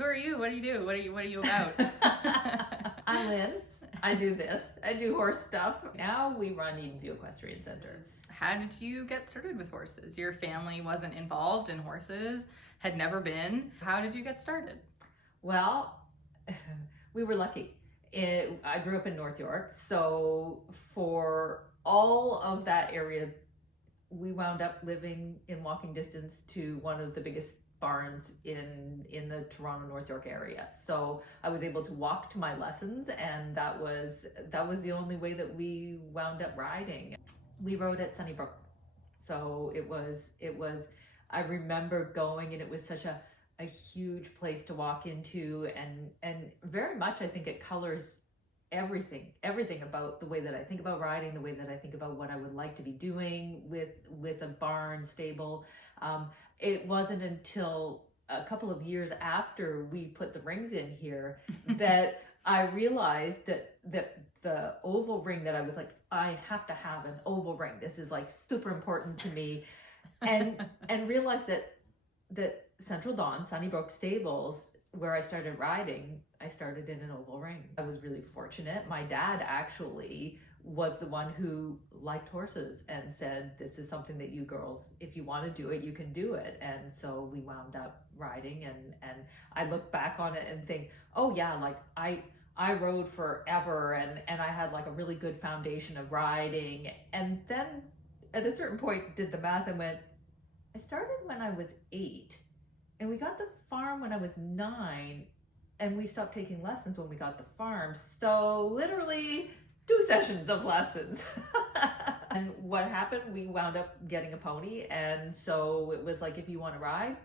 Who are you? What do you do? What are you about? I'm Lynne. I do this. I do horse stuff. Now we run Edenview Equestrian Centers. How did you get started with horses? Your family wasn't involved in horses, had never been. How did you get started? Well, we were lucky. I grew up in North York, so for all of that area, we wound up living in walking distance to one of the biggest barns in the Toronto North York area. So I was able to walk to my lessons, and that was the only way that we wound up riding. We rode at Sunnybrook. So it was I remember going, and it was such a huge place to walk into, and very much I think it colors everything about the way that I think about riding, the way that I think about what I would like to be doing with a barn stable. It wasn't until a couple of years after we put the rings in here that I realized that the oval ring, that I was like, I have to have an oval ring. This is like super important to me, and realized that Central Dawn, Sunnybrook Stables, where I started riding, I started in an oval ring. I was really fortunate. My dad actually was the one who liked horses and said, this is something that you girls, if you want to do it, you can do it. And so we wound up riding, and I look back on it and think, oh yeah, like I rode forever, and I had like a really good foundation of riding. And then at a certain point did the math and went, I started when I was 8, and we got the farm when I was 9, and we stopped taking lessons when we got the farm. So literally 2 sessions of lessons. And what happened, we wound up getting a pony. And so it was like, if you want to ride,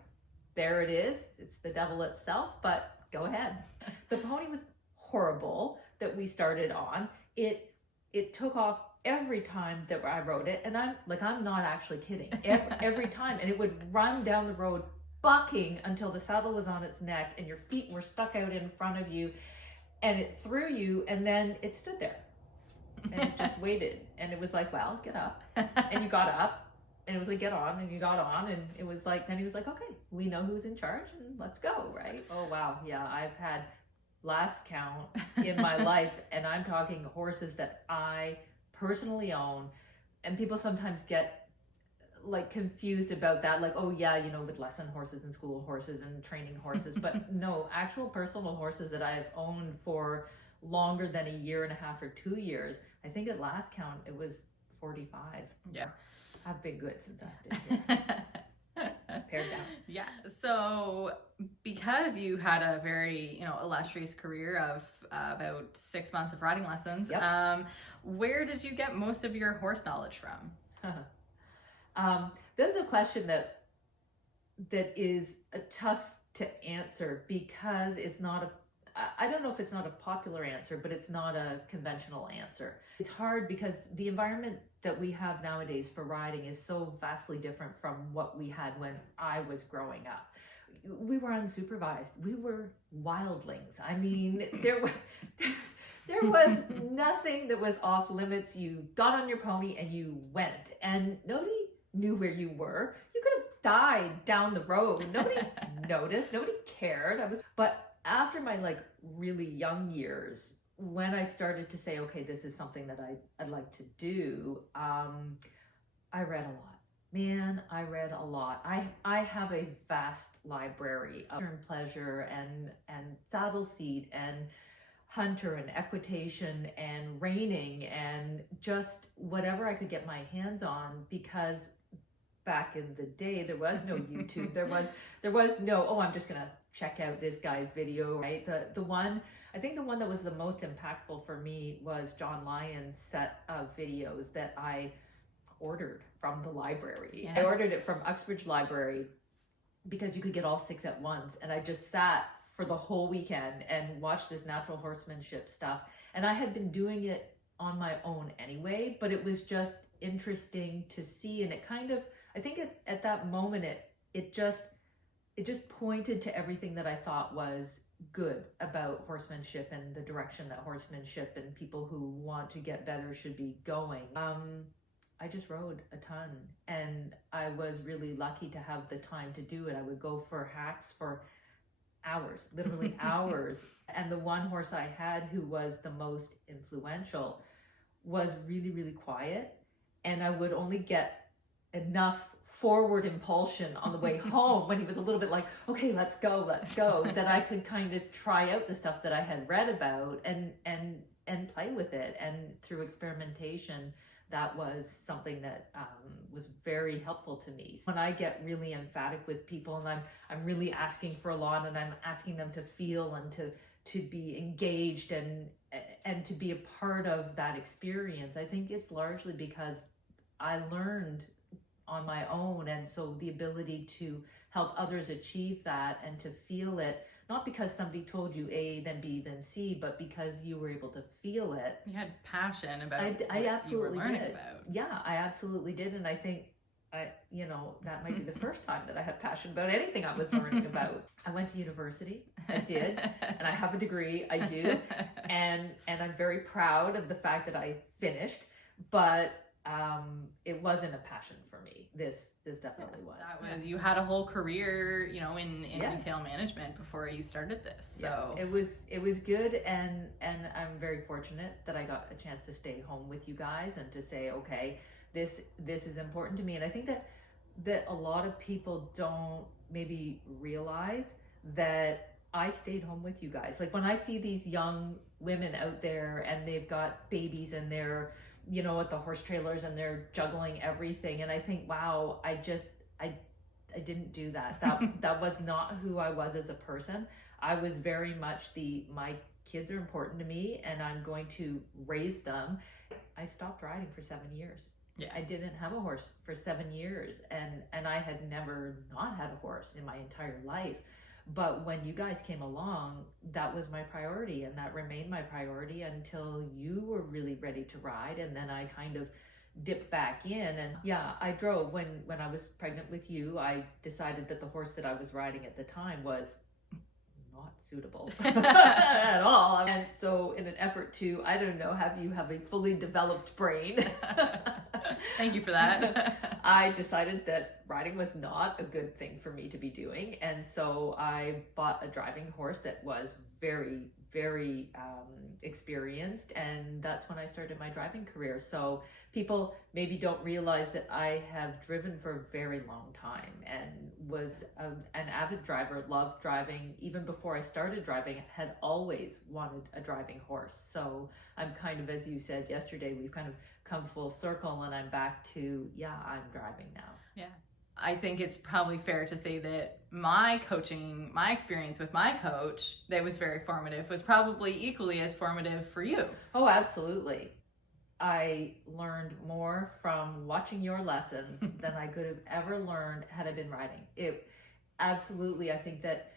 there it is. It's the devil itself, but go ahead. The pony was horrible that we started on. It took off every time that I rode it. And I'm not actually kidding. Every time. And it would run down the road bucking until the saddle was on its neck and your feet were stuck out in front of you, and it threw you, and then it stood there and it just waited, and it was like, well, get up. And you got up, and it was like, get on, and you got on, and it was like, then he was like, okay, we know who's in charge, and let's go, right? Oh wow, yeah, I've had last count in my life, and I'm talking horses that I personally own, and people sometimes get like confused about that, like, oh yeah, with lesson horses and school horses and training horses, but no, actual personal horses that I've owned for longer than 1.5 years or 2 years. I think at last count it was 45. Yeah, I've been good since I've been here. Pared down. Yeah. So because you had a very illustrious career of about 6 months of riding lessons, yep. Where did you get most of your horse knowledge from? There's a question that is tough to answer, because it's not I don't know if it's not a popular answer, but it's not a conventional answer. It's hard because the environment that we have nowadays for riding is so vastly different from what we had when I was growing up. We were unsupervised. We were wildlings. I mean, there was nothing that was off limits. You got on your pony and you went, and nobody knew where you were. You could have died down the road. Nobody noticed. Nobody cared. But after my really young years, when I started to say, okay, this is something that I'd like to do, I read a lot. Man, I read a lot. I have a vast library of turn pleasure and saddle seat and hunter and equitation and reining and just whatever I could get my hands on, because back in the day there was no YouTube. there was no, oh, I'm just gonna check out this guy's video, right? The one that was the most impactful for me was John Lyon's set of videos that I ordered from the library. Yeah. I ordered it from Uxbridge Library because you could get all 6 at once, and I just sat for the whole weekend and watched this natural horsemanship stuff. And I had been doing it on my own anyway, but it was just interesting to see, and it kind of, I think at that moment it just pointed to everything that I thought was good about horsemanship and the direction that horsemanship and people who want to get better should be going. I just rode a ton, and I was really lucky to have the time to do it. I would go for hacks for hours, literally hours. And the one horse I had who was the most influential was really, really quiet. And I would only get enough forward impulsion on the way home when he was a little bit like, okay, let's go, that I could kind of try out the stuff that I had read about and play with it. And through experimentation, that was something that was very helpful to me. When I get really emphatic with people and I'm really asking for a lot, and I'm asking them to feel and to be engaged and to be a part of that experience, I think it's largely because I learned on my own. And so the ability to help others achieve that and to feel it, not because somebody told you A, then B, then C, but because you were able to feel it. You had passion about I absolutely you were learning did. about. Yeah, I absolutely did. And I think that might be the first time that I had passion about anything I was learning about. I went to university. I did. And I have a degree. I do. And I'm very proud of the fact that I finished. But it wasn't a passion for me. This definitely was. That was, you had a whole career, in Yes. retail management before you started this. So yeah, it was good, and I'm very fortunate that I got a chance to stay home with you guys and to say, okay, this is important to me. And I think that a lot of people don't maybe realize that I stayed home with you guys. Like when I see these young women out there and they've got babies and they're at the horse trailers and they're juggling everything, and I think, wow, I didn't do that. That was not who I was as a person. I was very much my kids are important to me and I'm going to raise them. I stopped riding for 7 years. Yeah. I didn't have a horse for 7 years, and I had never not had a horse in my entire life. But when you guys came along, that was my priority, and that remained my priority until you were really ready to ride. And then I kind of dipped back in. And yeah, I drove. When I was pregnant with you, I decided that the horse that I was riding at the time was not suitable at all. And so in an effort to, I don't know, have you have a fully developed brain. Thank you for that. I decided that riding was not a good thing for me to be doing. And so I bought a driving horse that was very, very experienced. And that's when I started my driving career. So people maybe don't realize that I have driven for a very long time and was an avid driver, loved driving. Even before I started driving, had always wanted a driving horse. So I'm kind of, as you said yesterday, we've kind of come full circle, and I'm back to, I'm driving now. Yeah. I think it's probably fair to say that my experience with my coach that was very formative was probably equally as formative for you. Oh, absolutely. I learned more from watching your lessons than I could have ever learned had I been riding. It absolutely, I think that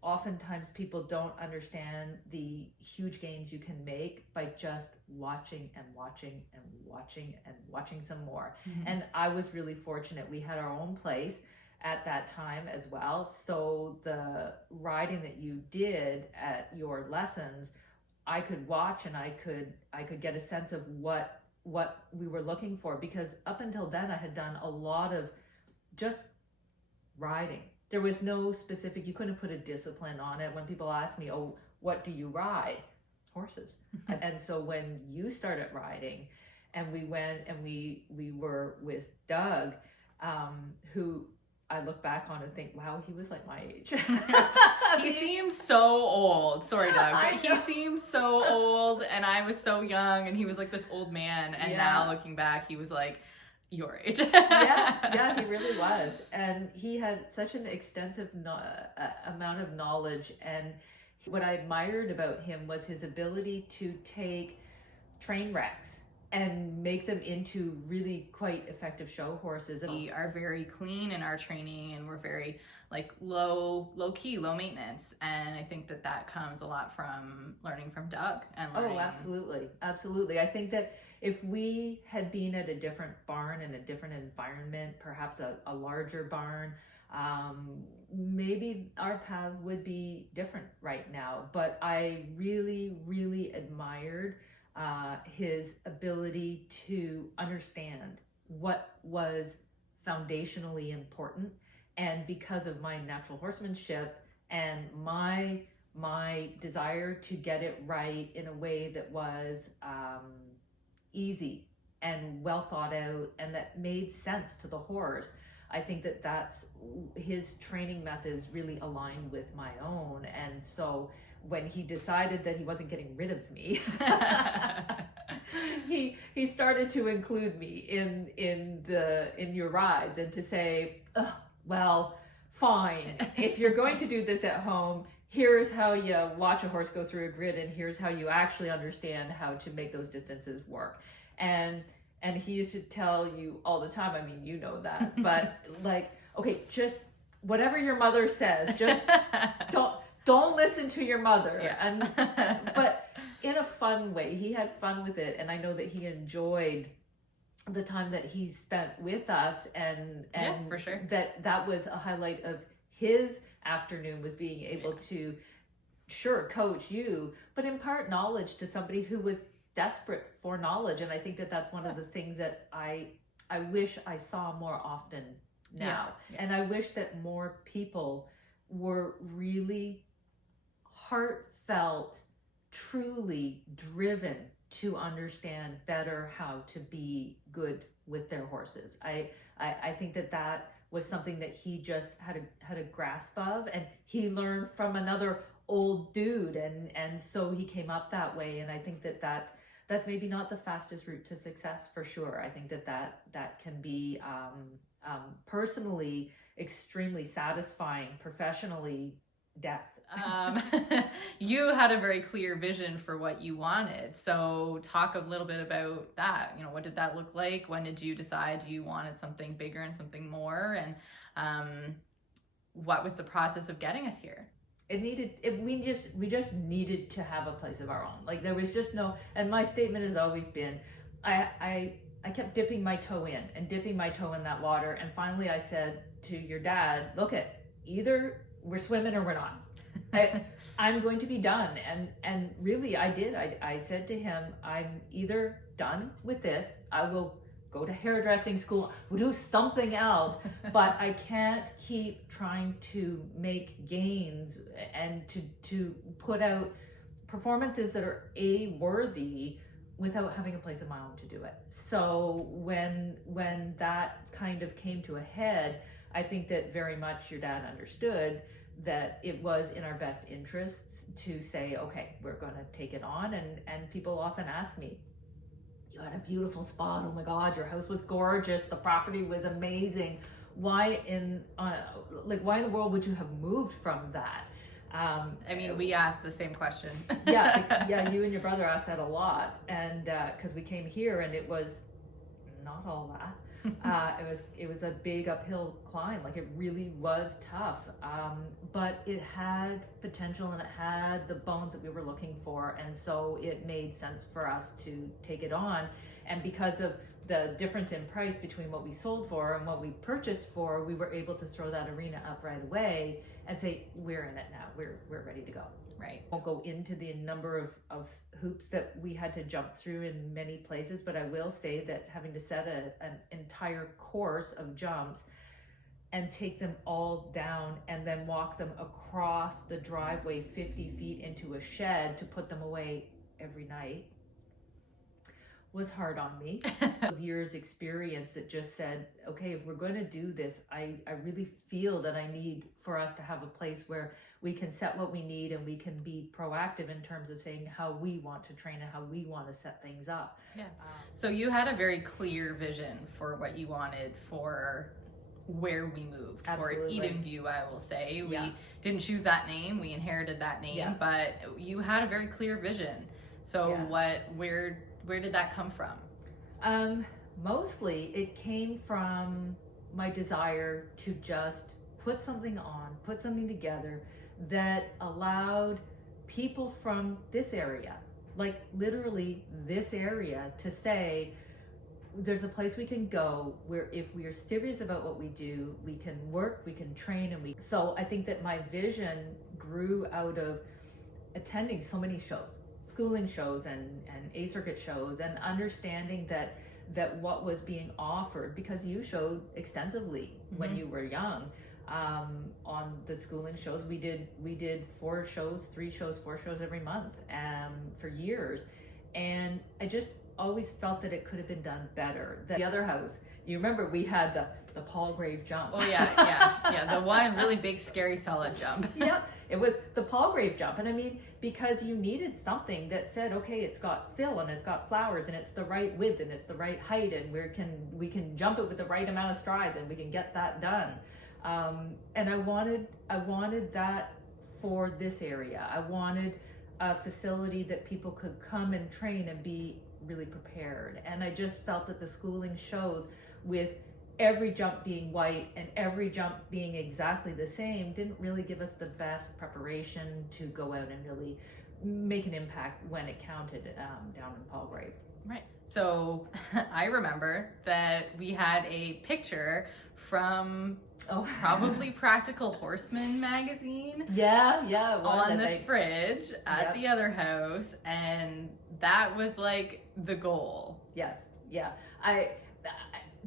oftentimes people don't understand the huge gains you can make by just watching and watching and watching and watching some more. Mm-hmm. And I was really fortunate. We had our own place at that time as well. So the riding that you did at your lessons, I could watch and I could get a sense of what we were looking for, because up until then I had done a lot of just riding. There was no specific, you couldn't put a discipline on it. When people ask me, oh, what do you ride? Horses. And so when you started riding and we went and we were with Doug, who I look back on and think, wow, he was like my age. He seems so old. Sorry, Doug, but he seems so old, and I was so young, and he was like this old man. And now looking back, he was like your age. yeah, he really was. And he had such an extensive amount of knowledge. And what I admired about him was his ability to take train wrecks and make them into really quite effective show horses. We are very clean in our training, and we're very low key, low maintenance. And I think that comes a lot from learning from Doug and learning. Oh, absolutely. I think that if we had been at a different barn in a different environment, perhaps a larger barn, maybe our paths would be different right now. But I really, really admired his ability to understand what was foundationally important. And because of my natural horsemanship and my desire to get it right in a way that was easy and well thought out and that made sense to the horse. I think that that's his training methods really aligned with my own. And so when he decided that he wasn't getting rid of me, he started to include me in your rides and to say, well, fine, if you're going to do this at home, here's how you watch a horse go through a grid, and here's how you actually understand how to make those distances work. And he used to tell you all the time, I mean, you know that, but like, okay, just whatever your mother says, just don't listen to your mother. Yeah. And but in a fun way. He had fun with it, and I know that he enjoyed the time that he spent with us, and Yeah, for sure. that was a highlight of his afternoon, was being able to coach you, but impart knowledge to somebody who was desperate for knowledge. And I think that that's one of the things that I wish I saw more often now. Yeah. And I wish that more people were really heartfelt, truly driven to understand better how to be good with their horses. I think that was something that he just had a grasp of, and he learned from another old dude, and so he came up that way. And I think that that's maybe not the fastest route to success, for sure. I think that can be personally extremely satisfying, professionally depth. You had a very clear vision for what you wanted. So talk a little bit about that. You know, what did that look like? When did you decide you wanted something bigger and something more? And what was the process of getting us here? We just needed to have a place of our own. Like, there was just no, and my statement has always been, I kept dipping my toe in that water. And finally I said to your dad, look, either we're swimming or we're not. I'm going to be done. And really I did. I said to him, I'm either done with this, I will go to hairdressing school, we'll do something else, but I can't keep trying to make gains and to put out performances that are worthy without having a place of my own to do it. So when that kind of came to a head, I think that very much your dad understood that it was in our best interests to say, okay, we're going to take it on. And people often ask me, you had a beautiful spot, oh my God, your house was gorgeous, the property was amazing, why in the world would you have moved from that? I mean, we asked the same question. yeah, you and your brother asked that a lot, and because we came here and it was not all that. It was a big uphill climb. Like, it really was tough, but it had potential and it had the bones that we were looking for, and so it made sense for us to take it on. And because of the difference in price between what we sold for and what we purchased for, we were able to throw that arena up right away and say, we're in it now, we're ready to go. Right. I won't go into the number of hoops that we had to jump through in many places, but I will say that having to set an entire course of jumps and take them all down and then walk them across the driveway 50 feet into a shed to put them away every night was hard on me. Years experience that just said, okay, if we're going to do this, I really feel that I need for us to have a place where we can set what we need and we can be proactive in terms of saying how we want to train and how we want to set things up. Yeah. So you had a very clear vision for what you wanted for where we moved. Absolutely. For Edenview, I will say. We didn't choose that name, we inherited that name, but you had a very clear vision. So where did that come from? Mostly it came from my desire to just put something together that allowed people from this area, like literally this area, to say, there's a place we can go where if we are serious about what we do, we can work, we can train, so I think that my vision grew out of attending so many shows, schooling shows and A circuit shows, and understanding that what was being offered, because you showed extensively when you were young, on the schooling shows. We did 3 shows, 4 shows every month for years. And I just always felt that it could have been done better. The other house, you remember we had the Palgrave jump. Oh yeah. The one really big, scary, solid jump. Yeah, it was the Palgrave jump. And I mean, because you needed something that said, okay, it's got fill and it's got flowers and it's the right width and it's the right height and we can jump it with the right amount of strides and we can get that done. And I wanted that for this area. I wanted a facility that people could come and train and be really prepared. And I just felt that the schooling shows, with every jump being white and every jump being exactly the same, didn't really give us the best preparation to go out and really make an impact when it counted down in Palgrave. Right. So I remember that we had a picture from probably Practical Horseman magazine. Yeah, it was on the fridge at the other house, and that was like the goal. Yes, yeah.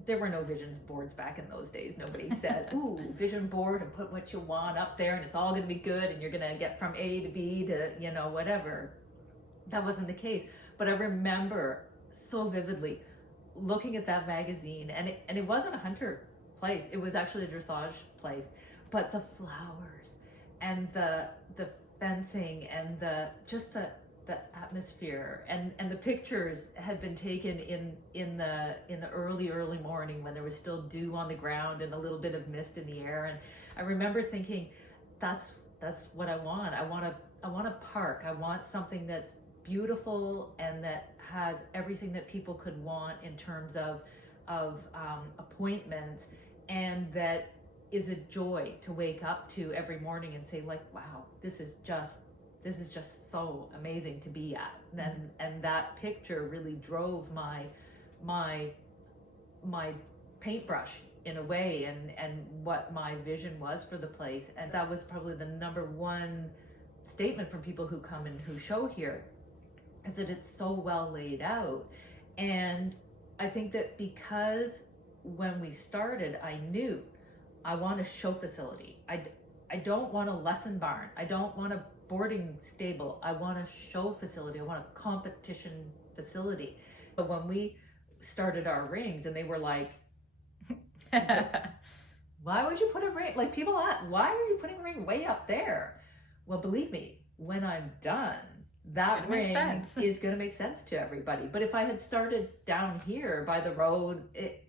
There were no vision boards back in those days. Nobody said, "Ooh, vision board and put what you want up there, and it's all going to be good, and you're going to get from A to B to whatever." That wasn't the case. But I remember so vividly looking at that magazine, and it wasn't a hunter place. It was actually a dressage place. But the flowers and the fencing and the atmosphere and the pictures had been taken in the early morning when there was still dew on the ground and a little bit of mist in the air. And I remember thinking, that's what I want. I want a park. I want something that's beautiful and that has everything that people could want in terms of appointments, and that is a joy to wake up to every morning and say, like, wow, this is just so amazing to be at. And that picture really drove my paintbrush in a way, and what my vision was for the place. And that was probably the number one statement from people who come and who show here, is that it's so well laid out. And I think that because when we started, I knew I want a show facility. I don't want a lesson barn. I don't want a boarding stable. I want a show facility. I want a competition facility. But when we started our rings, and they were like, why would you put a ring? Like, people ask, why are you putting a ring way up there? Well, believe me, when I'm done, that ring is going to make sense to everybody. But if I had started down here by the road, it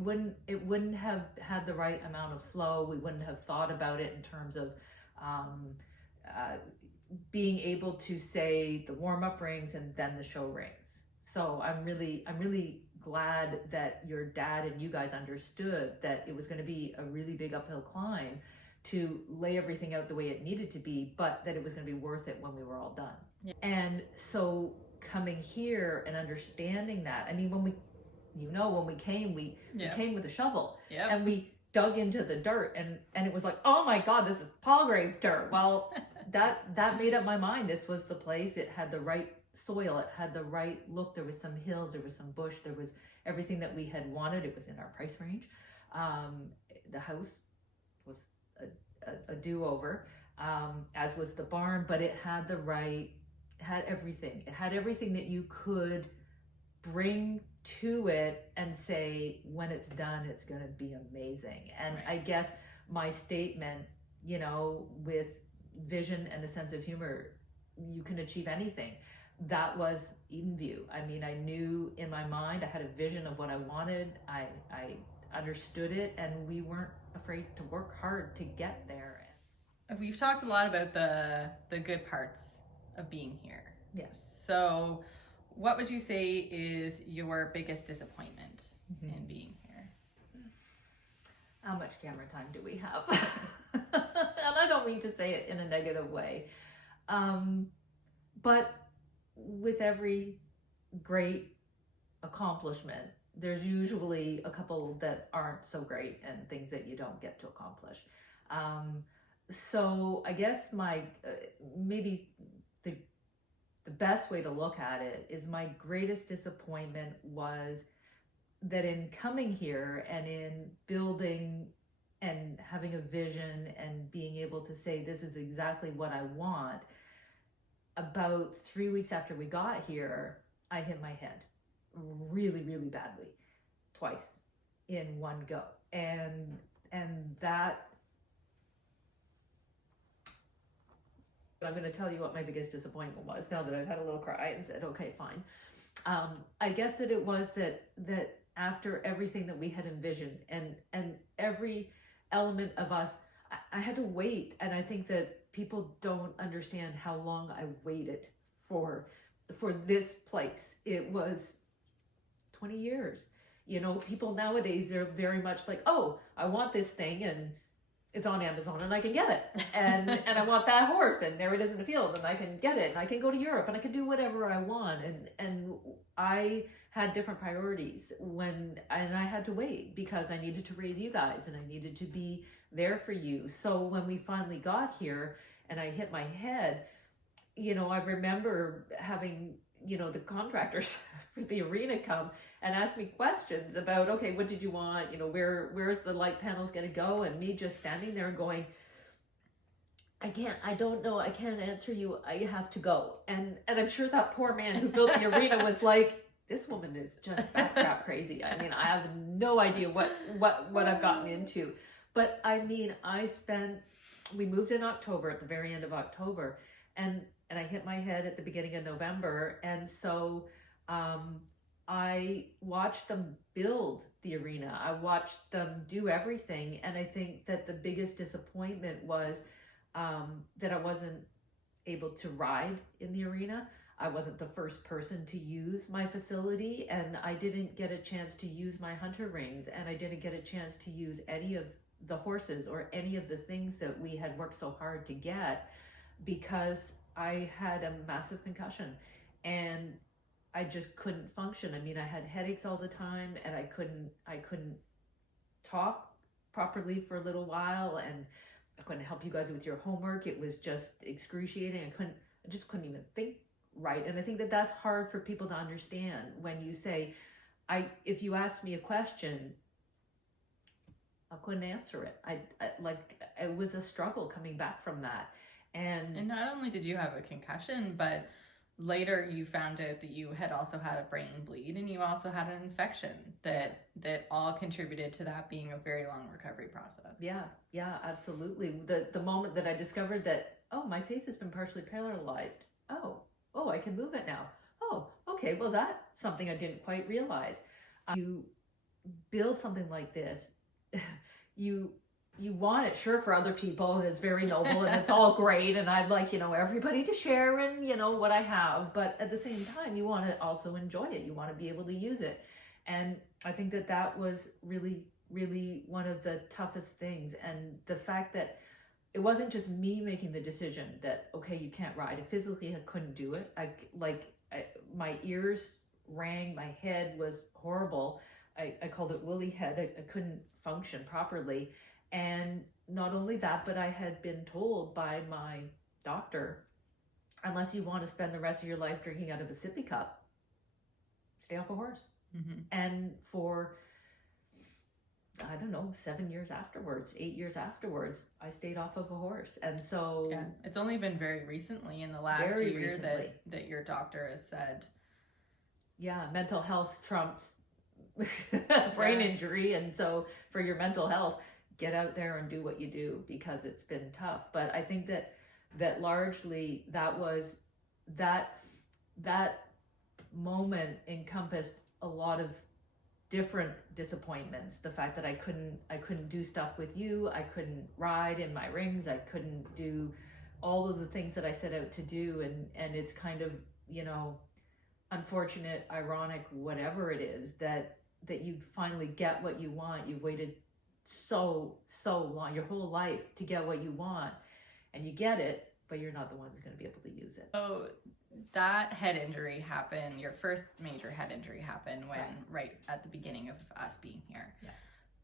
wouldn't have had the right amount of flow. We wouldn't have thought about it in terms of being able to say the warm-up rings and then the show rings. So I'm really glad that your dad and you guys understood that it was going to be a really big uphill climb to lay everything out the way it needed to be, but that it was going to be worth it when we were all done. Yeah. And so coming here and understanding that, I mean, when we came, we came with a shovel, and we dug into the dirt, and it was like, oh my God, this is Palgrave dirt. Well, that made up my mind. This was the place. It had the right soil. It had the right look. There was some hills. There was some bush. There was everything that we had wanted. It was in our price range. The house was a do-over, as was the barn, but it had everything. It had everything that you could bring to it and say, when it's done, it's going to be amazing. And right. I guess my statement, with vision and a sense of humor, you can achieve anything. That was Edenview. I mean, I knew in my mind, I had a vision of what I wanted. I understood it, and we weren't afraid to work hard to get there. We've talked a lot about the good parts of being here. Yes. So what would you say is your biggest disappointment in being here? How much camera time do we have? And I don't mean to say it in a negative way. But with every great accomplishment, there's usually a couple that aren't so great and things that you don't get to accomplish. So I guess maybe the best way to look at it is, my greatest disappointment was that in coming here and in building and having a vision and being able to say, this is exactly what I want. About 3 weeks after we got here, I hit my head really, really badly, twice in one go. And that, I'm going to tell you what my biggest disappointment was now that I've had a little cry and said, okay, fine. I guess that it was that after everything that we had envisioned and every element of us, I had to wait. And I think that people don't understand how long I waited for this place. It was 20 years. You know, people nowadays, they're very much like, oh, I want this thing and it's on Amazon and I can get it. And I want that horse and there it is in the field and I can get it and I can go to Europe and I can do whatever I want. And I had different priorities and I had to wait because I needed to raise you guys and I needed to be there for you. So when we finally got here and I hit my head, you know, I remember having, you know, the contractors for the arena come and ask me questions about, okay, what did you want? You know, where's the light panels going to go? And me just standing there going, I don't know. I can't answer you. I have to go. And I'm sure that poor man who built the arena was like, this woman is just crap crazy. I mean, I have no idea what I've gotten into. But I mean, we moved in October, at the very end of October, and I hit my head at the beginning of November. And so I watched them build the arena. I watched them do everything. And I think that the biggest disappointment was that I wasn't able to ride in the arena. I wasn't the first person to use my facility, and I didn't get a chance to use my hunter rings, and I didn't get a chance to use any of the horses or any of the things that we had worked so hard to get because I had a massive concussion and I just couldn't function. I mean, I had headaches all the time and I couldn't talk properly for a little while, and I couldn't help you guys with your homework. It was just excruciating. I just couldn't even think right. And I think that that's hard for people to understand when you say, if you ask me a question, I couldn't answer it. I it was a struggle coming back from that. And not only did you have a concussion, but later you found out that you had also had a brain bleed and you also had an infection that all contributed to that being a very long recovery process. Yeah, absolutely. The moment that I discovered that, oh, my face has been partially paralyzed. Oh, I can move it now. Oh, okay, well, that's something I didn't quite realize. You build something like this, you want it, sure, for other people, and it's very noble and it's all great, and I'd like, you know, everybody to share in, you know, what I have, but at the same time, you want to also enjoy it. You want to be able to use it. And I think that was really, really one of the toughest things. And the fact that it wasn't just me making the decision that, okay, you can't ride. Physically, I couldn't do it. My ears rang, my head was horrible. I called it woolly head. I couldn't function properly. And not only that, but I had been told by my doctor, unless you want to spend the rest of your life drinking out of a sippy cup, stay off a horse. Mm-hmm. And for, I don't know, 8 years afterwards, I stayed off of a horse. And so... Yeah, it's only been very recently in the last year that your doctor has said... Yeah, mental health trumps brain injury. And so for your mental health, get out there and do what you do, because it's been tough. But I think that largely that was that moment encompassed a lot of different disappointments. The fact that I couldn't do stuff with you, I couldn't ride in my rings, I couldn't do all of the things that I set out to do, and it's kind of, you know, unfortunate, ironic, whatever it is, that you finally get what you want. You've waited so long, your whole life, to get what you want, and you get it, but you're not the one who's going to be able to use it. Oh, that head injury happened, your first major head injury happened when right at the beginning of us being here. Yeah.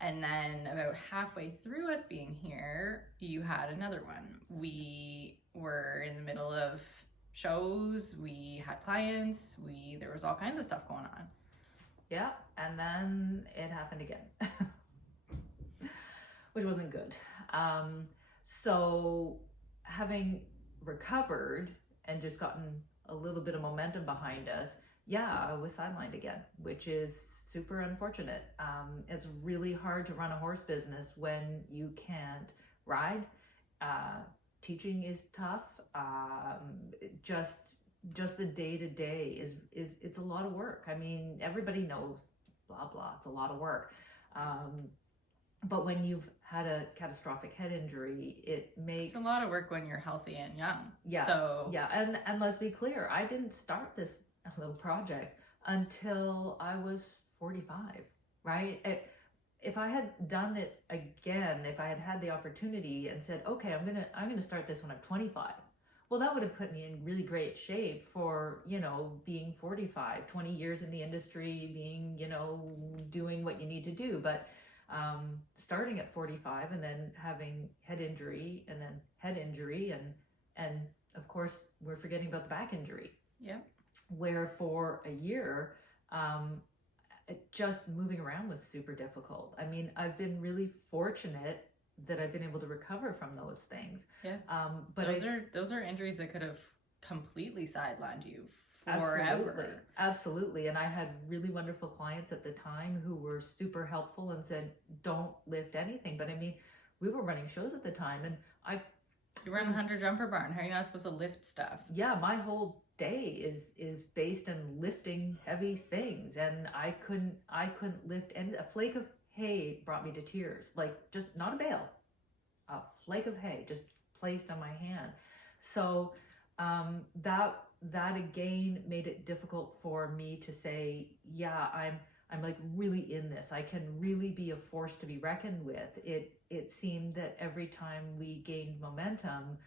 And then about halfway through us being here, you had another one. We were in the middle of shows, we had clients, there was all kinds of stuff going on. Yeah, and then it happened again. which wasn't good. So having recovered and just gotten a little bit of momentum behind us, yeah, I was sidelined again, which is super unfortunate. It's really hard to run a horse business when you can't ride. Teaching is tough. Just the day to day is it's a lot of work. I mean, everybody knows, blah blah. It's a lot of work. But when you've had a catastrophic head injury, it makes It's a lot of work when you're healthy and young. Yeah. So yeah, and let's be clear, I didn't start this little project until I was 45, right? If I had done it again, if I had had the opportunity and said, okay, I'm gonna start this when I'm 25, well, that would have put me in really great shape for, being 45, 20 years in the industry, being, doing what you need to do. But starting at 45 and then having head injury and then head injury and of course we're forgetting about the back injury. Yeah. Where for a year, just moving around was super difficult. I mean, I've been really fortunate that I've been able to recover from those things. Yeah. But those are injuries that could have completely sidelined you forever. Absolutely. And I had really wonderful clients at the time who were super helpful and said, don't lift anything. But I mean, we were running shows at the time and you run a 100 jumper barn. How are you not supposed to lift stuff? Yeah, my whole day is based on lifting heavy things, and I couldn't lift any. A flake of hay brought me to tears. Like, just not a bale, a flake of hay just placed on my hand. So that again made it difficult for me to say, yeah, I'm like really in this. I can really be a force to be reckoned with. It seemed that every time we gained momentum,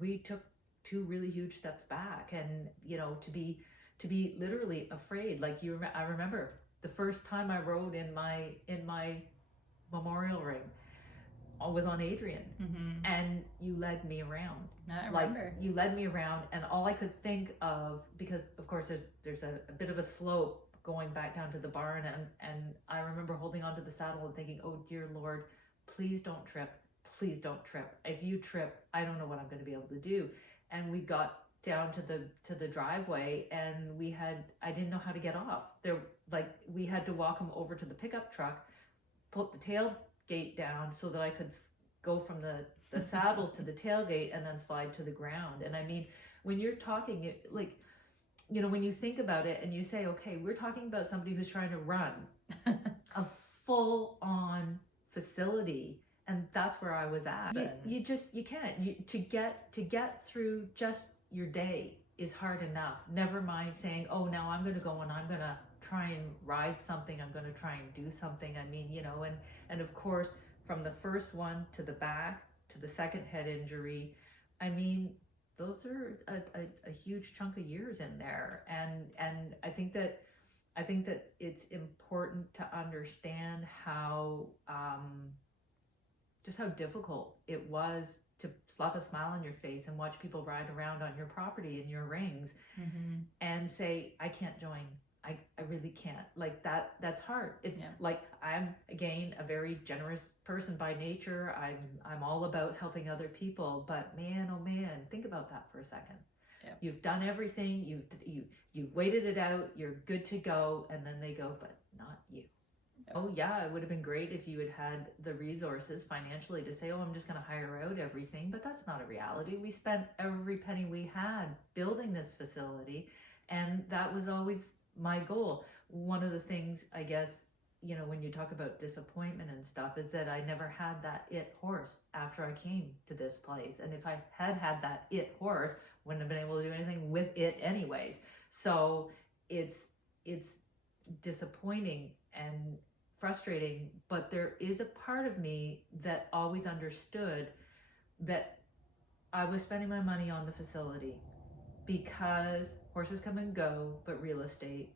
we took two really huge steps back, and to be literally afraid. Like I remember the first time I rode in my memorial ring, I was on Adrian, and you led me around. I remember. You led me around, and all I could think of, because of course there's a bit of a slope going back down to the barn, and I remember holding onto the saddle and thinking, oh dear Lord, please don't trip. Please don't trip. If you trip, I don't know what I'm going to be able to do. And we got down to the driveway, and I didn't know how to get off. We had to walk him over to the pickup truck, put the tailgate down so that I could go from the saddle to the tailgate and then slide to the ground. And I mean, when you're talking, when you think about it and you say, okay, we're talking about somebody who's trying to run a full-on facility, and that's where I was at. You can't. To get through just your day is hard enough. Never mind saying, oh, now I'm going to go and I'm going to try and ride something. I'm going to try and do something. I mean, and of course, from the first one to the back to the second head injury, I mean, those are a huge chunk of years in there. And I think that it's important to understand how just how difficult it was to slap a smile on your face and watch people ride around on your property in your rings and say, I can't join. I really can't. Like that's hard. It's like, I'm again a very generous person by nature. I'm all about helping other people, but man, oh man, think about that for a second. Yep. You've done everything, you've waited it out, you're good to go, and then they go, but not you. Yep. Oh yeah, it would have been great if you had the resources financially to say, oh, I'm just going to hire out everything, but that's not a reality. We spent every penny we had building this facility, and that was always my goal. One of the things, I guess, when you talk about disappointment and stuff, is that I never had that it horse after I came to this place. And if I had had that it horse, wouldn't have been able to do anything with it anyways. So it's disappointing and frustrating, but there is a part of me that always understood that I was spending my money on the facility because horses come and go, but real estate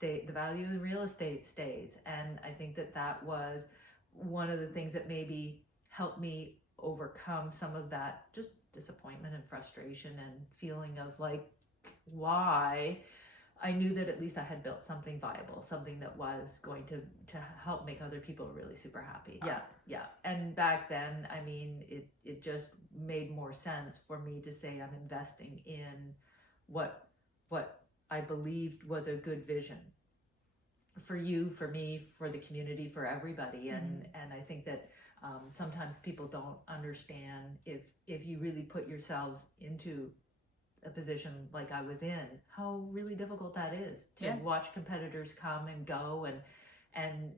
the value of real estate stays. And I think that was one of the things that maybe helped me overcome some of that just disappointment and frustration and feeling of like, why? I knew that at least I had built something viable, something that was going to help make other people really super happy. Yeah. And back then, I mean, it just made more sense for me to say I'm investing in what I believed was a good vision for you, for me, for the community, for everybody. And I think that sometimes people don't understand, if you really put yourselves into a position like I was in, how really difficult that is to watch competitors come and go, and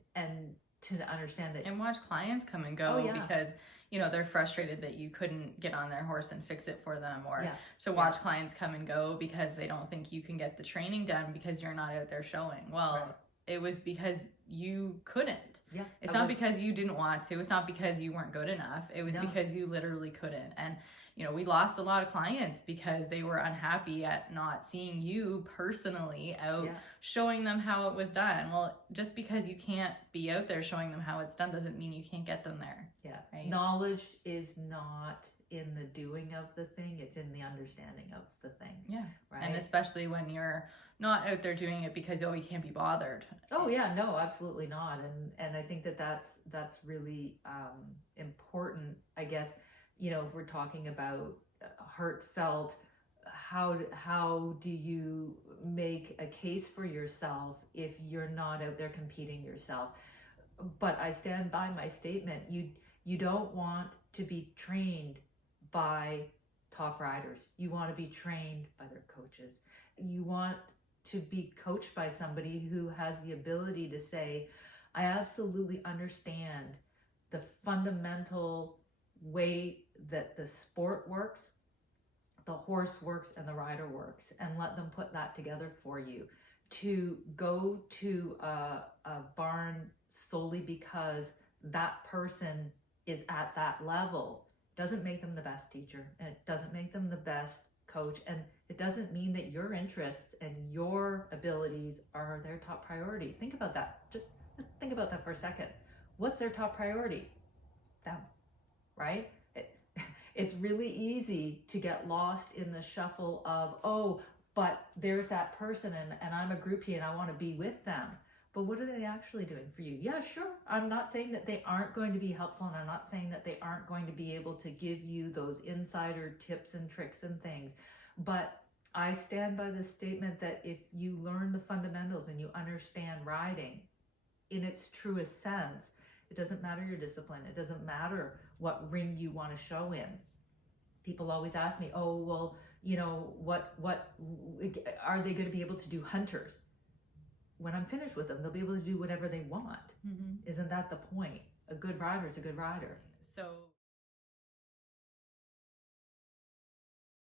to understand that, and watch clients come and go because they're frustrated that you couldn't get on their horse and fix it for them, or to watch clients come and go because they don't think you can get the training done because you're not out there showing. Well, it was because you couldn't. It's not because you didn't want to. It's not because you weren't good enough. It was because you literally couldn't. And we lost a lot of clients because they were unhappy at not seeing you personally out showing them how it was done. Well, just because you can't be out there showing them how it's done doesn't mean you can't get them there. Right? Knowledge is not in the doing of the thing, it's in the understanding of the thing. Right? And especially when you're not out there doing it because you can't be bothered. No, absolutely not. And I think that's really important, I guess. If we're talking about heartfelt, how do you make a case for yourself if you're not out there competing yourself? But I stand by my statement. You don't want to be trained by top riders. You want to be trained by their coaches. You want to be coached by somebody who has the ability to say, I absolutely understand the fundamental way that the sport works, the horse works, and the rider works, and let them put that together for you. To go to a barn solely because that person is at that level doesn't make them the best teacher, and it doesn't make them the best coach, and it doesn't mean that your interests and your abilities are their top priority. Think about that. Just think about that for a second. What's their top priority? Them, right? It's really easy to get lost in the shuffle of, oh, but there's that person and I'm a groupie and I want to be with them. But what are they actually doing for you? Yeah, sure. I'm not saying that they aren't going to be helpful, and I'm not saying that they aren't going to be able to give you those insider tips and tricks and things. But I stand by the statement that if you learn the fundamentals and you understand riding in its truest sense, it doesn't matter your discipline. It doesn't matter what ring you want to show in. People always ask me, oh, well, what are they going to be able to do hunters? When I'm finished with them, they'll be able to do whatever they want. Isn't that the point? A good rider is a good rider. So